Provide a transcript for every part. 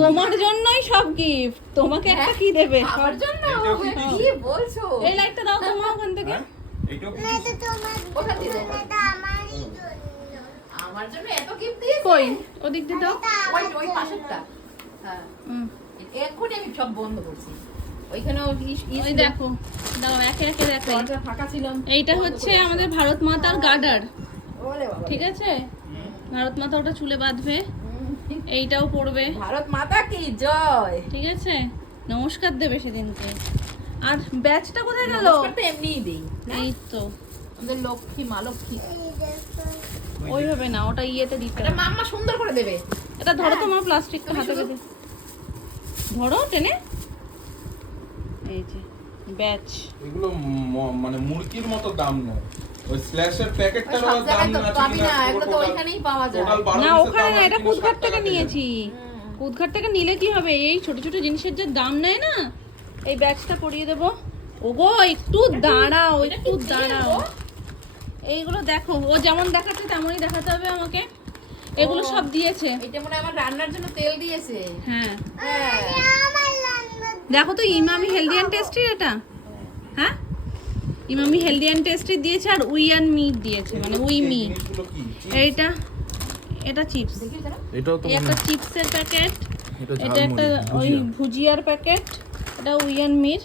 তোমার জন্যই সব গিফট। তোমাকে একটা কি দেবে? আমার জন্য? কি বলছো? এই লাইটটা দাও তোমার ওখান থেকে। এইটাও কি? কোথা থেকে দেবো? আমার জন্য এত গিফট দিয়েছে? কই ওদিক দিয়ে দাও। ওই পাশেরটা। হ্যাঁ, হুম, এক্ষুনি আমি সব বন্ধ করছি। ওইখানেও ওই দেখো, দাও একে একে দেখো। দরজা ফাঁকা ছিল। এইটা হচ্ছে আমাদের ভারত মাতার গার্ডার, ওরে বাবা। ঠিক আছে? ভারত মাতা ওটা চুলে বাঁধবে, এইটাও পড়বে, ভারত মাতা কি জয়। ঠিক আছে? নমস্কার দেবে সেদিনকে। আর ব্যাচটা কোথায় গেল? নমস্কার তো এমনিই দেই। এই তো, আমাদের লক্ষ্মী মা লক্ষ্মী। ওইভাবে না, ওটা ইয়েতে দিতে এটা হবে। মাম্মা সুন্দর করে দেবে। এটা ধরো তোমার প্লাস্টিকটা তুমি হাতে শুধু- বেঁধে ধরো টেনে। এই যে ব্যাচ, এগুলো মানে মুরগির মতো দাম নয়। ওই স্ল্যাশের প্যাকেটটার সব দাম জায়গায় তো না পাবি না, এগুলো তো ওইখানেই পাওয়া যায়। টোটাল 12 না পিসের ওখানে দাম না, আছে এটা 360 কুদঘাট থেকে টাকা দেবে। নিয়েছি। কুদঘাট থেকে নিলে কি হবে, এই ছোট ছোট জিনিসের যে দাম নেয় না। এই ব্যাচটা পরিয়ে দেবো। ওগো একটু দাঁড়াও, এটা একটু কি তেল দাঁড়াও। গো? এইগুলো দেখো, ও যেমন দেখাচ্ছে তেমনই দেখাতে হবে আমাকে। এগুলো ও। সব দিয়েছে। এটা মনে হয় আমার রান্নার জন্য তেল দিয়েছে। হ্যাঁ হ্যাঁ। দেখো তো, ইমামি হেলদি অ্যান্ড টেস্টি এটা। হ্যাঁ, ইমামি হেলদি অ্যান্ড টেস্টি দিয়েছে, আর উই অ্যান্ড মিট দিয়েছে, মানে উই এই মি। জিনিসগুলো কি? এইটা, এটা চিপস। দেখি জানো? এটাও তো এই একটা চিপসের প্যাকেট, এটা এটা একটা ওই ভুজিয়ার প্যাকেট, এটা উই অ্যান্ড মির,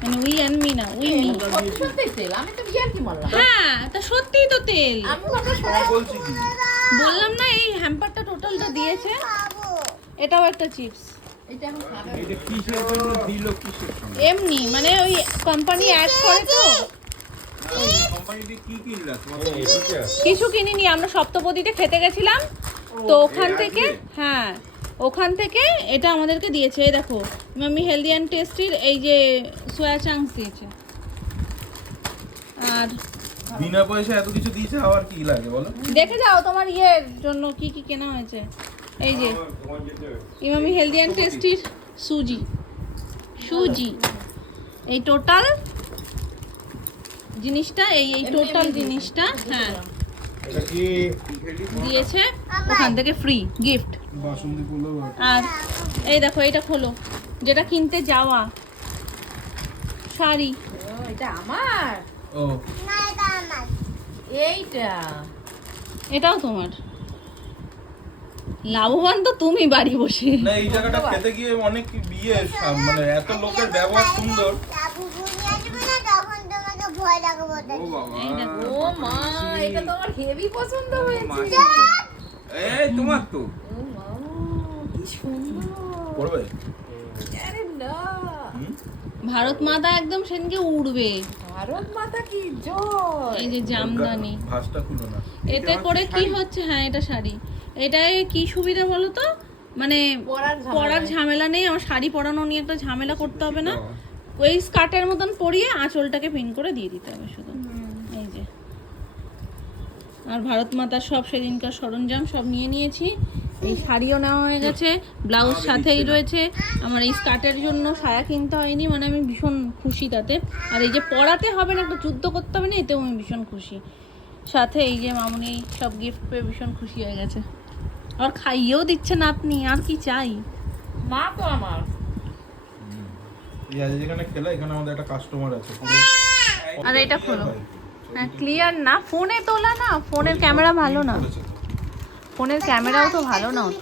মানে উই অ্যান্ড মি না, উই মি। সত্যি সত্যি তেল, আমি তো বিয়ার কি মারলাম। হ্যাঁ, তা সত্যিই তো তেল। আমি ভাবলাম তোমার বলছি কি? বললাম না, এই হ্যাম্পারটা টোটালটা দিয়েছে। এটাও একটা চিপস। এটা এখন খাবে। এটা কিসের জন্য দিল, কিসের জন্য? এমনি মানে ওই কোম্পানি অ্যাড করে তো। কোম্পানিতে কি কিনলা তোমার? কিছু কিনিনি, আমরা সপ্তপদীতে খেতে গেছিলাম তো ওখান এই থেকে। আজকে? হ্যাঁ, ওখান থেকে এটা আমাদেরকে দিয়েছে। এই দেখো, মাম্মি হেলদি অ্যান্ড টেস্টির এই যে সোয়া চাংস দিয়েছে। আর বিনা পয়সা এত কিছু দিয়েছে, আবার কি লাগে বলো? দেখে যাও তোমার ইয়ের জন্য কি কি কেনা হয়েছে। এই যে ইমামি হেলদি অ্যান্ড টেস্টির সুজি, সুজি, এই টোটাল জিনিসটা, এই টোটাল জিনিসটা, হ্যাঁ এটা কি দিয়েছে ওখান থেকে ফ্রি গিফট। বাসন্তী পোলো? আর এই দেখো, এটা খোলো, যেটা কিনতে যাওয়া শাড়ি। ও, এটা আমার। ও এইটা এটাও তোমার। লাভবান তো তুমি বাড়ি বসে। না, এই জায়গাটা খেতে গিয়ে অনেক বিয়ে মানে এত লোকের ব্যবহার সুন্দর। ও বাবা, এই দেখো। ও মা, এটা তো আমার হেভি পছন্দ হয়েছে। এই তোমার তো ও মা, কি সুন্দর। পড়বে। আরে না, ভারত মাতা একদম সেদিনকে উড়বে। ভারত মাতা কি জয়। এই যে জামদানি, ভাঁজটা খুলো না। এতে করে কি হচ্ছে, হ্যাঁ এটা শাড়ি। এটায় কি সুবিধা বলো তো, মানে পরার ঝামেলা নেই। আমার শাড়ি পরানো নিয়ে একটা ঝামেলা করতে হবে না। ওই স্কার্টের মতন পরিয়ে আঁচলটাকে পিন করে দিয়ে দিতে হবে শুধু। এই যে, আর ভারত মাতার সব সেদিনকার সরঞ্জাম সব নিয়ে নিয়েছি। এই শাড়িও নেওয়া হয়ে গেছে, ব্লাউজ সাথেই রয়েছে। আমার এই স্কার্টের জন্য সায়া কিনতে হয়নি, মানে আমি ভীষণ খুশি তাতে। আর এই যে পরাতে হবে না, একটা যুদ্ধ করতে হবে না, এতেও আমি ভীষণ খুশি। সাথে এই যে মামুনি সব গিফট পেয়ে ভীষণ খুশি হয়ে গেছে। আর খাইয়েও দিচ্ছে নাতনি, আর কি চাই। মা তো আমার। এই আজ যেখানে খেলা, এখানে আমাদের একটা কাস্টমার আছে পুরো। আর এটা খোলো। হ্যাঁ, ক্লিয়ার না, ফোনে তোলা না, ফোনের ক্যামেরা ভালো না, ফোনের ক্যামেরাও তো ভালো না অত।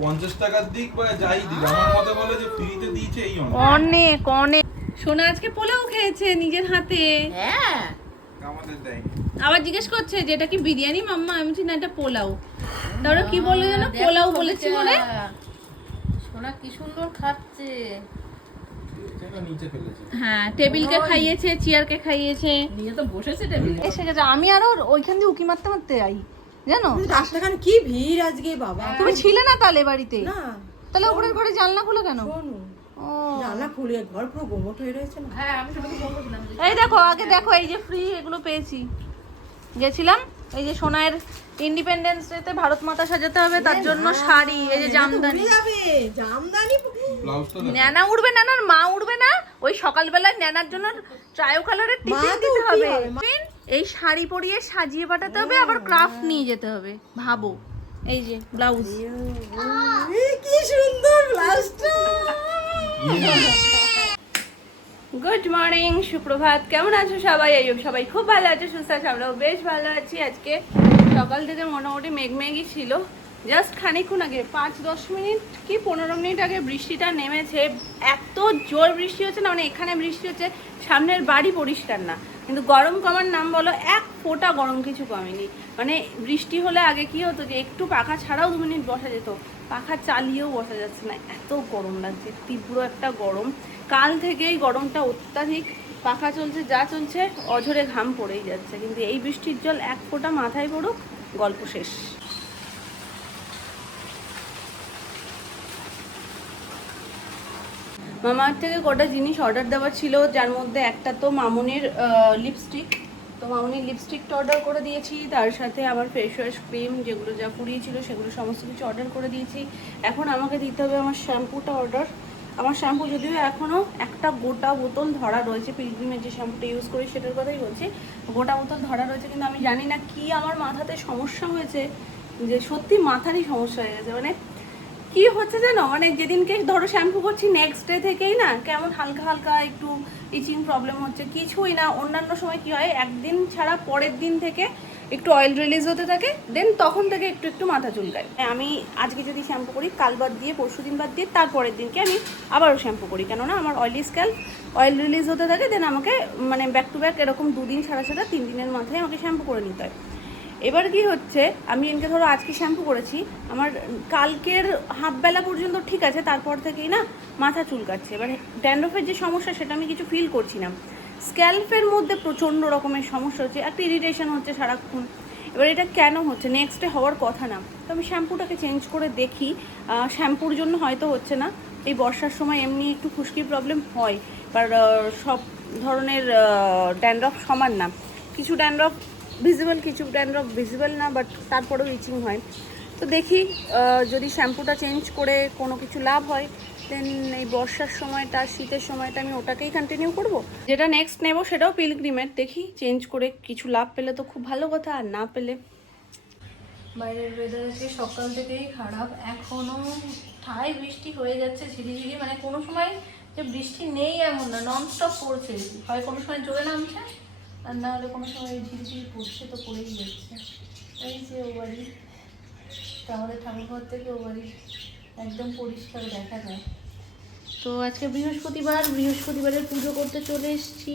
50 টাকার দিক বা যাই দিক, আমার মতে বলে যে ফ্রিতে দিয়েছে এই অনেক। অনেক অনেক। সোনা আজকে পোলাও খেয়েছে নিজের হাতে। হ্যাঁ, আমাদের দেয়। আবার জিজ্ঞেস করছে যে এটা কি বিরিয়ানি মাম্মা, আমি বলছি না এটা পোলাও। তারপরে কি বলে জানো, পোলাও বলেছি বলে। সোনা কি সুন্দর খাচ্ছে। এটা নিচে ফেলেছে। হ্যাঁ, টেবিলকে খাইয়েছে, চেয়ারকে খাইয়েছে। নিয়ে তো বসেছে টেবিলে। এসে গেছে, আমি আরো ওইখান দিয়ে উকি মারতে মারতে আই, জানো। রাস্তাখান কি ভিড় আজকে বাবা। তুমি ছিলে না তাহলে বাড়িতে? না তাহলে উপরের ঘরে জানলা খুলো কেন? শোনো, ও, জানলা খুলে ঘর পুরো গোমট হয়ে রয়েছে না। হ্যাঁ, আমি ছোটকে ফোন করছিলাম যে এই দেখো, আগে দেখো, এই যে ফ্রি এগুলো পেয়েছি। গেছিলাম, এই যে সোনার ইন্ডিপেন্ডেন্স ডেতে ভারত মাতা সাজাতে হবে, তার জন্য শাড়ি, এই যে জামদানি। উড়ে যাবে জামদানি। ব্লাউজটা দেখো। ন্যানা উড়বে, নানার মা উড়বে না। ওই সকালবেলায় ন্যানার জন্য ট্রায়ো কালারের টিফিন মা তো দিতে উঠতেই হবে। হবে, এই শাড়ি পরিয়ে সাজিয়ে পাঠাতে হবে, আবার ক্রাফট নিয়ে যেতে হবে। ভাবো, এই যে ব্লাউজ। কি সুন্দর ব্লাউজটা। গুড মর্নিং, সুপ্রভাত। কেমন আছো সবাই? সবাই খুব ভালো আছো, সুস্থ আছো, আমরাও বেশ ভালো আছি। আজকে সকাল থেকে মোটামুটি মেঘমেঘই ছিল। জাস্ট খানিকক্ষণ আগে 5-10 মিনিট কি 15 মিনিট আগে বৃষ্টিটা নেমেছে। এত জোর বৃষ্টি হচ্ছে না, মানে এখানে বৃষ্টি হচ্ছে, সামনের বাড়ি পরিষ্কার না, কিন্তু গরম কমার নাম বলো, এক ফোঁটা গরম কিছু কমেনি। মানে বৃষ্টি হলে আগে কি হতো যে একটু পাখা ছাড়াও 2 মিনিট বসা যেত, পাখা চালিয়েও বসা যাচ্ছে না, এত গরম লাগছে, তীব্র একটা গরম। কাল থেকেই গরমটা অত্যাধিক, পাখা চলছে যা চলছে, অঝরে ঘাম পড়েই যাচ্ছে। কিন্তু এই বৃষ্টির জল এক ফোঁটা মাথায় পড়ুক, গল্প শেষ। মামাআর্থ থেকে কটা জিনিস অর্ডার দেওয়া ছিল, যার মধ্যে একটা তো মামুনির লিপস্টিক, তো মামুনির লিপস্টিকটা অর্ডার করে দিয়েছি, তার সাথে আবার ফেস ওয়াশ, ক্রিম, যেগুলো যা পুড়িয়েছিল সেগুলো সমস্ত কিছু অর্ডার করে দিয়েছি। এখন আমাকে দিতে হবে আমার শ্যাম্পুটা অর্ডার। আমার শ্যাম্পু যদিও এখনও একটা গোটা বোতল ধরা রয়েছে, পিলগ্রিমের যে শ্যাম্পুটা ইউজ করি সেটার কথাই বলছি, গোটা বোতল ধরা রয়েছে। কিন্তু আমি জানি না কি আমার মাথাতে সমস্যা হয়েছে, যে সত্যি মাথারই সমস্যা হয়ে গেছে। মানে কি হচ্ছে জানো, মানে যেদিনকে ধরো শ্যাম্পু করছি নেক্সট ডে থেকেই না কেমন হালকা হালকা একটু ইচিং প্রবলেম হচ্ছে, কিছুই না। অন্যান্য সময় কি হয়, একদিন ছাড়া পরের দিন থেকে একটু অয়েল রিলিজ হতে থাকে, দেন তখন থেকে একটু একটু মাথা চুলকায়। আমি আজকে যদি শ্যাম্পু করি, কাল বাদ দিয়ে পরশু দিন বাদ দিয়ে তারপরের দিনকে আমি আবারও শ্যাম্পু করি, কেননা আমার অয়েলি স্ক্যাল্প, অয়েল রিলিজ হতে থাকে, দেন আমাকে মানে ব্যাক টু ব্যাক এরকম 2 দিন ছাড়া ছাড়া 3 দিনের মাথায় আমাকে শ্যাম্পু করে নিতে হয়। এবার কি হচ্ছে, আমি এনকে ধরো আজকে শ্যাম্পু করেছি, আমার কালকের হাফবেলা পর্যন্ত ঠিক আছে, তারপর থেকেই না মাথা চুলকাচ্ছে। এবার ড্যান্ড্রফের যে সমস্যা সেটা আমি কিছু ফিল করছি না, স্ক্যাল্পের মধ্যে প্রচণ্ড রকমের সমস্যা হচ্ছে, একটা ইরিটেশন হচ্ছে সারাক্ষণ। এবার এটা কেন হচ্ছে, নেক্সট ডে হওয়ার কথা না, তো আমি শ্যাম্পুটাকে চেঞ্জ করে দেখি। শ্যাম্পুর জন্য হয়তো হচ্ছে না, এই বর্ষার সময় এমনি একটু খুশকির প্রবলেম হয়, বাট সব ধরনের ড্যান্ড্রফ সমান না, কিছু ড্যান্ড্রফ ভিজিবল, কিছু ড্যান্ড্রফ ভিজিবল না, বাট তারপরেও ইচিং হয়। তো দেখি যদি শ্যাম্পুটা চেঞ্জ করে কোনো কিছু লাভ হয়, দেন এই বর্ষার সময়টা, শীতের সময়টা আমি ওটাকেই কন্টিনিউ করব। যেটা নেক্সট নেব সেটাও পিলগ্রিমের, দেখি চেঞ্জ করে কিছু লাভ পেলে তো খুব ভালো কথা, আর না পেলে। বাইরের ওয়েদার আজকে সকাল থেকেই খারাপ, এখনও ঠাই বৃষ্টি হয়ে যাচ্ছে ঝিরিঝিরি, মানে কোনো সময় যে বৃষ্টি নেই এমন না, ননস্টপ পড়ছে, হয় কোনো সময় জোরে নামছে আর না হলে কোনো সময় ঝিরিঝিরি পড়ছে, তো পড়েই যাচ্ছে। এই যে ও বাড়ি, আমাদের ঠাকুরঘর থেকে ও বাড়ি একদম পরিষ্কার দেখা যায়। তো আজকে বৃহস্পতিবার, বৃহস্পতিবারের পুজো করতে চলে এসেছি।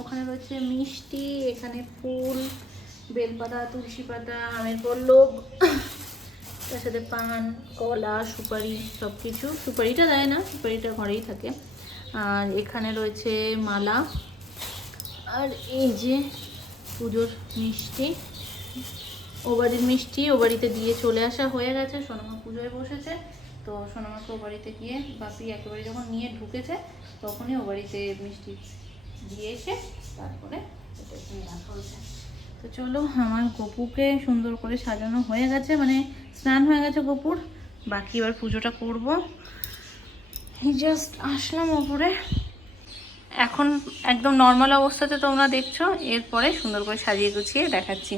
ওখানে রয়েছে মিষ্টি, এখানে ফুল, বেলপাতা, তুলসী পাতা, আমের পল্লব, তার সাথে পান, কলা, সুপারি, সব কিছু। সুপারিটা দেয় না, সুপারিটা ঘরেই থাকে। আর এখানে রয়েছে মালা, আর এই যে পুজোর মিষ্টি, ও বাড়ির মিষ্টি ও বাড়িতে দিয়ে চলে আসা হয়ে গেছে। সোনামা পুজোয় বসেছে, তো সোনামাকে ও বাড়িতে গিয়ে বাপি একেবারে যখন নিয়ে ঢুকেছে তখনই ও বাড়িতে মিষ্টি দিয়ে এসে তারপরে এটা এখানে রাখা হয়েছে। তো চলো, আমার গপুকে সুন্দর করে সাজানো হয়ে গেছে, মানে স্নান হয়ে গেছে গপুর, বাকি এবার পুজোটা করব। জাস্ট আসলাম ওপরে, এখন একদম নর্মাল অবস্থাতে তোমরা দেখছো, এরপরে সুন্দর করে সাজিয়ে গুছিয়ে দেখাচ্ছি।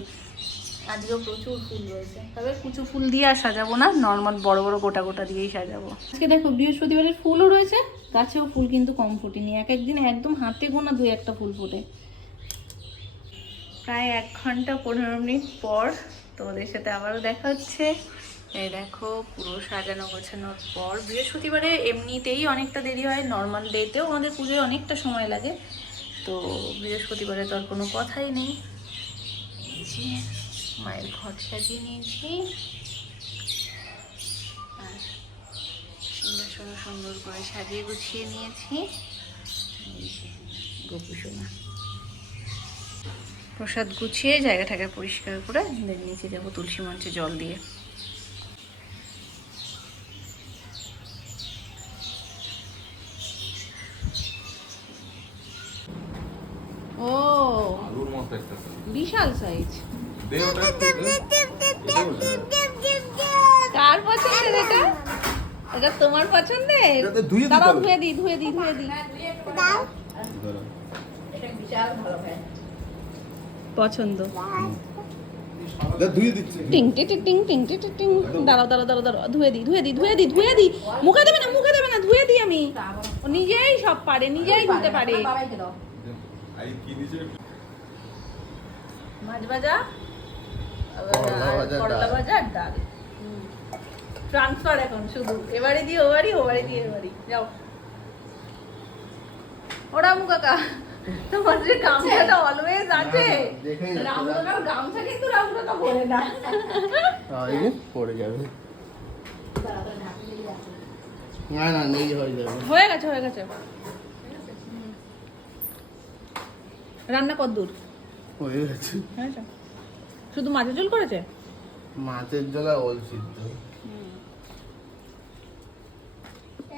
আজকেও প্রচুর ফুল রয়েছে, তবে কুচো ফুল দিয়ে আর সাজাবো না, নর্মাল বড় বড় গোটা গোটা দিয়েই সাজাবো। আজকে দেখো বৃহস্পতিবারের ফুলও রয়েছে, গাছেও ফুল কিন্তু কম ফোটেনি, এক একদিন একদম হাতে গোনা 2-1টা ফুল ফোটে। প্রায় 1 ঘন্টা 15 মিনিট পর তোমাদের সাথে আবারও দেখা হচ্ছে। এই দেখো পুরো সাজানো গোছানোর পর। বৃহস্পতিবারে এমনিতেই অনেকটা দেরি হয়, নর্মাল ডেতেও আমাদের পুজোয় অনেকটা সময় লাগে, তো বৃহস্পতিবারে তো আর কোনো কথাই নেই। এই যে মায়ের ঘর সাজিয়ে নিয়েছি, আর সিংহাসন সুন্দর করে সাজিয়ে গুছিয়ে নিয়েছি। এই যে গোপুসোনা, প্রসাদ গুছিয়ে জায়গাটাকে পরিষ্কার করে দেন নিচে যাবো তুলসী মঞ্চে জল দিয়ে। ও বিশাল সাইজ, কার পছন্দের এটা? এটা তোমার পছন্দের? দাঁড়াও ধুয়ে দিই। পছন্দ ধুয়ে দিচ্ছি টিং টিং টিং টিং টিং টিং টিং। দাঁড়াও দাঁড়াও দাঁড়াও দাঁড়াও, ধুয়ে দিই ধুয়ে দিই ধুয়ে দিই ধুয়ে দিই। মুখে দেবে না মুখে দেবে না, ধুয়ে দিই আমি। ও নিজেই সব পারে, নিজেই ধুতে পারে। বাবাইকে দাও। আই কি দিছে মাছ ভাজা, করলা ভাজা, করলা ভাজা আর ডাল। ট্রান্সফার এখন শুধু এবারে দিয়ে ও বাড়ি, ও বাড়ি দিয়ে এ বাড়ি। যাও ওরা কাকা, তোমাদের গামছাটা অলওয়েজ আছে। রামুদার গামছা কিন্তু রামুদা বলে না। পড়ে যাবে। না না নেই হয়ে যাবে। হয়ে গেছে হয়ে গেছে। রান্না কতদূর হয়ে গেছে। হয়েছে? শুধু মাছের ঝোল করেছে? মাছের ঝোলা ওল সিদ্ধ।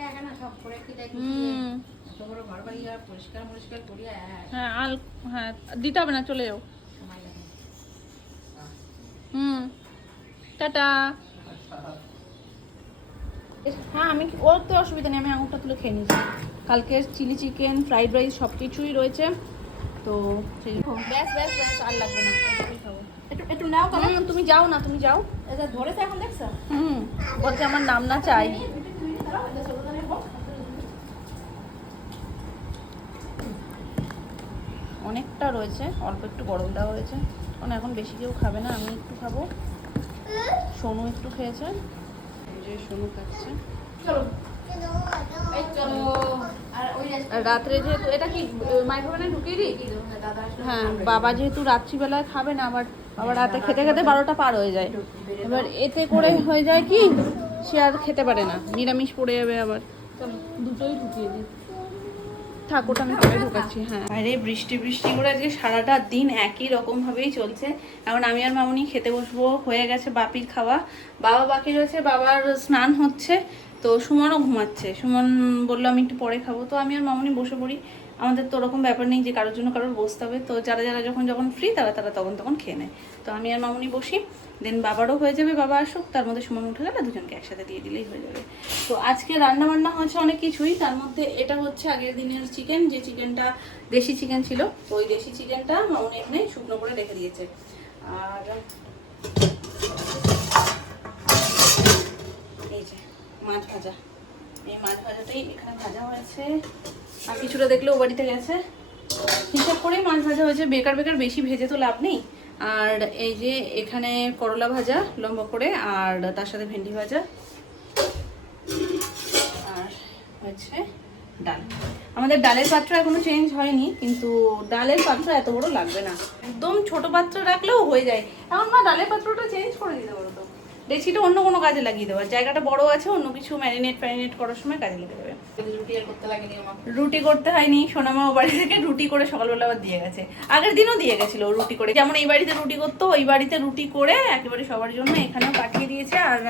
এখানে সব করে কি দেখি হুম তোমরা বারবারই আর পরিষ্কার পরিষ্কার করিয়া হ্যাঁ হ্যাঁ দিতে হবে না, চলে যাও। সময় লাগে। হুম টাটা। হ্যাঁ আমি ওর তো অসুবিধা নেই, আমি আঙুরটা তুলে খেয়ে নিয়েছি। কালকে চিলি চিকেন, ফ্রাইড রাইস সব কিছুই রয়েছে, তো ব্যাস ব্যাস ব্যাস আর লাগবে না, এটাই খাবো। একটু একটু নাও তাহলে। তুমি যাও না, তুমি যাও। এটা ধরেছে এখন দেখছো? বলছে আমার নাম না চাই। অনেকটা রয়েছে, অল্প একটু গরম দেওয়া হয়েছে, কারণ এখন বেশি কেউ খাবে না, আমি একটু খাবো। সোনু একটু খেয়েছে, এই যে সোনু খাচ্ছে। চলো এই চলো। আর ওই আর রাত্রে যেহেতু এটা কি মাইক্রোওভেনে ঢুকিয়ে দিই। দাদা আসলে হ্যাঁ বাবা যেহেতু রাত্রিবেলায় খাবে না, আবার আবার রাতে খেতে খেতে 12টা পার হয়ে যায়। এবার এতে করে হয়ে যায় কি সে আর খেতে পারে না, নিরামিষ পড়ে যাবে আবার। চলো দুটোই ঢুকিয়ে দিই। থাক ওটা আমি পরে ঢুকাচ্ছি। হ্যাঁ বাইরে বৃষ্টি বৃষ্টি করে আজকে সারাটা দিন একই রকমভাবেই চলছে। এখন আমি আর মামুনি খেতে বসবো, হয়ে গেছে বাপির খাওয়া, বাবা বাকি রয়েছে, বাবার স্নান হচ্ছে, তো সুমনও ঘুমাচ্ছে। সুমন বললো আমি একটু পরে খাবো, তো আমি আর মামুনি বসে পড়ি। আমাদের তো ওরকম ব্যাপার নেই যে কারোর জন্য কারোর বসতে হবে, তো যারা যারা যখন ফ্রি তারা তারা তখন খেয়ে নেয়। তো আমি আর মামুনি বসি, দেন বাবারও হয়ে যাবে, বাবা আসুক, তার মধ্যে সুমন উঠে গেলে দুজনকে একসাথে দিয়ে দিলেই হয়ে যাবে। তো আজকে রান্না বান্না হচ্ছে অনেক কিছুই, তার মধ্যে এটা হচ্ছে আগের দিনের চিকেন, যে চিকেনটা দেশি চিকেন ছিল, তো ওই দেশি চিকেনটা মামুনি এখানে শুকনো করে রেখে দিয়েছে। আর এই যে মাছ ভাজা, এই মাছ ভাজাটাই এখানে ভাজা হয়েছে। আর কিছুটা দেখলে ও বাড়িতে গেছে, হিসাব করেই মাছ ভাজা হয়েছে, বেকার বেকার বেশি ভেজে তো লাভ নেই। আর এই যে এখানে করলা ভাজা লম্বা করে, আর তার সাথে ভেন্ডি ভাজা, আর হচ্ছে ডাল। আমাদের ডালের পাত্র এখনো চেঞ্জ হয়নি, কিন্তু ডালের পাত্র এত বড় লাগবে না, একদম ছোট পাত্র রাখলেও হয়ে যায়। এখন মা ডালের পাত্রটা চেঞ্জ করে দিতে পারো তো, ডেচিটা অন্য কোনো কাজে লাগিয়ে দেওয়ার, জায়গাটা বড় আছে, অন্য কিছু ম্যারিনেট করার সময় কাজে লেগে দেবে। রুটি আর করতে লাগেনি আমার। রুটি করতে হয়নি, সোনামা ও বাড়ি থেকে রুটি করে সকালবেলা আবার দিয়ে গেছে, আগের দিনও দিয়ে গেছিল রুটি করে। যেমন এই বাড়িতে রুটি করতো, ওই বাড়িতে রুটি করে একেবারে সবার জন্য এখানেও পাঠিয়ে দিয়েছে। আর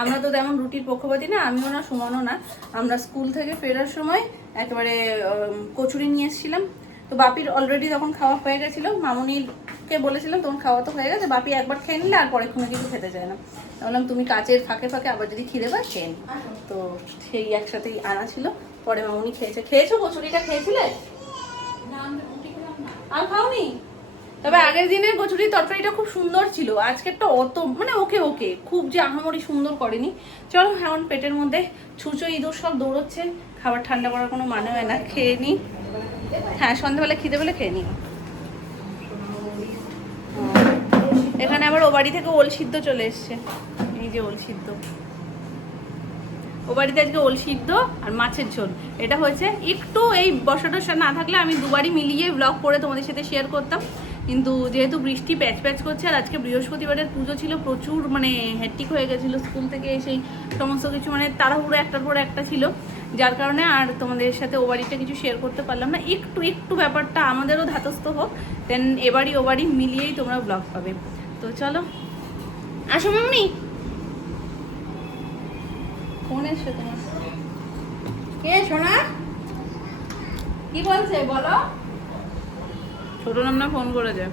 আমরা তো তেমন রুটির পক্ষপাতী না, আমিও না সুমনও না। আমরা স্কুল থেকে ফেরার সময় একেবারে কচুরি নিয়ে এসেছিলাম, তো বাপির অলরেডি তখন খাওয়া হয়ে গেছিলো, মামুনিকে বলেছিলাম তখন খাওয়া তো হয়ে গেছে, বাপি একবার খেয়ে নিলে আর পরে কোনো কিছু খেতে চায় না। বললাম তুমি কাচের ফাঁকে ফাঁকে আবার যদি খিদে পায় খেয়ে নি, তো সেই একসাথেই আনা ছিল। পরে মামুনি খেয়েছো কচুরিটা খেয়েছিলে? আর খাওনি? তবে আগের দিনের কচুরির তরকারিটা খুব সুন্দর ছিল, আজকেরটা অত মানে ওকে খুব যে আহামরি সুন্দর করেনি। চলো এখন পেটের মধ্যে ছুঁচো ইঁদুর সব দৌড়চ্ছে, খাবার ঠান্ডা করার কোনো মানে হয় না, খেয়ে নিই। হ্যাঁ সন্ধ্যাবেলা খিদে পেলে খেয়ে নিই। এখানে আবার ও বাড়ি থেকে ওল সিদ্ধ চলে এসছে, এই যে ওল সিদ্ধ, ও বাড়িতে আজকে ওল সিদ্ধ আর মাছের ঝোল। এটা হয়েছে একটু এই বর্ষা টর্ষা না থাকলে আমি দুবারই মিলিয়ে ব্লগ করে তোমাদের সাথে শেয়ার করতাম, কিন্তু যেহেতু বৃষ্টি প্যাচ প্যাচ করছে, আর আজকে বৃহস্পতিবারের পুজো ছিল, প্রচুর মানে হ্যাট্রিক হয়ে গেছিলো স্কুল থেকে এসেই সমস্ত কিছু, মানে তাড়াহুড়ো একটার পর একটা ছিল, যার কারণে আর তোমাদের সাথে ও বাড়িটা কিছু শেয়ার করতে পারলাম না। একটু ব্যাপারটা আমাদেরও ধাতস্থ হোক, দেন এবারই ও বাড়ি মিলিয়েই তোমরা ব্লগ পাবে। তো চলো আসো মামনি। ফোন এসছে তোমার? কে সোনা কি বলছে বলো? ছোট নাম না ফোন করেছে।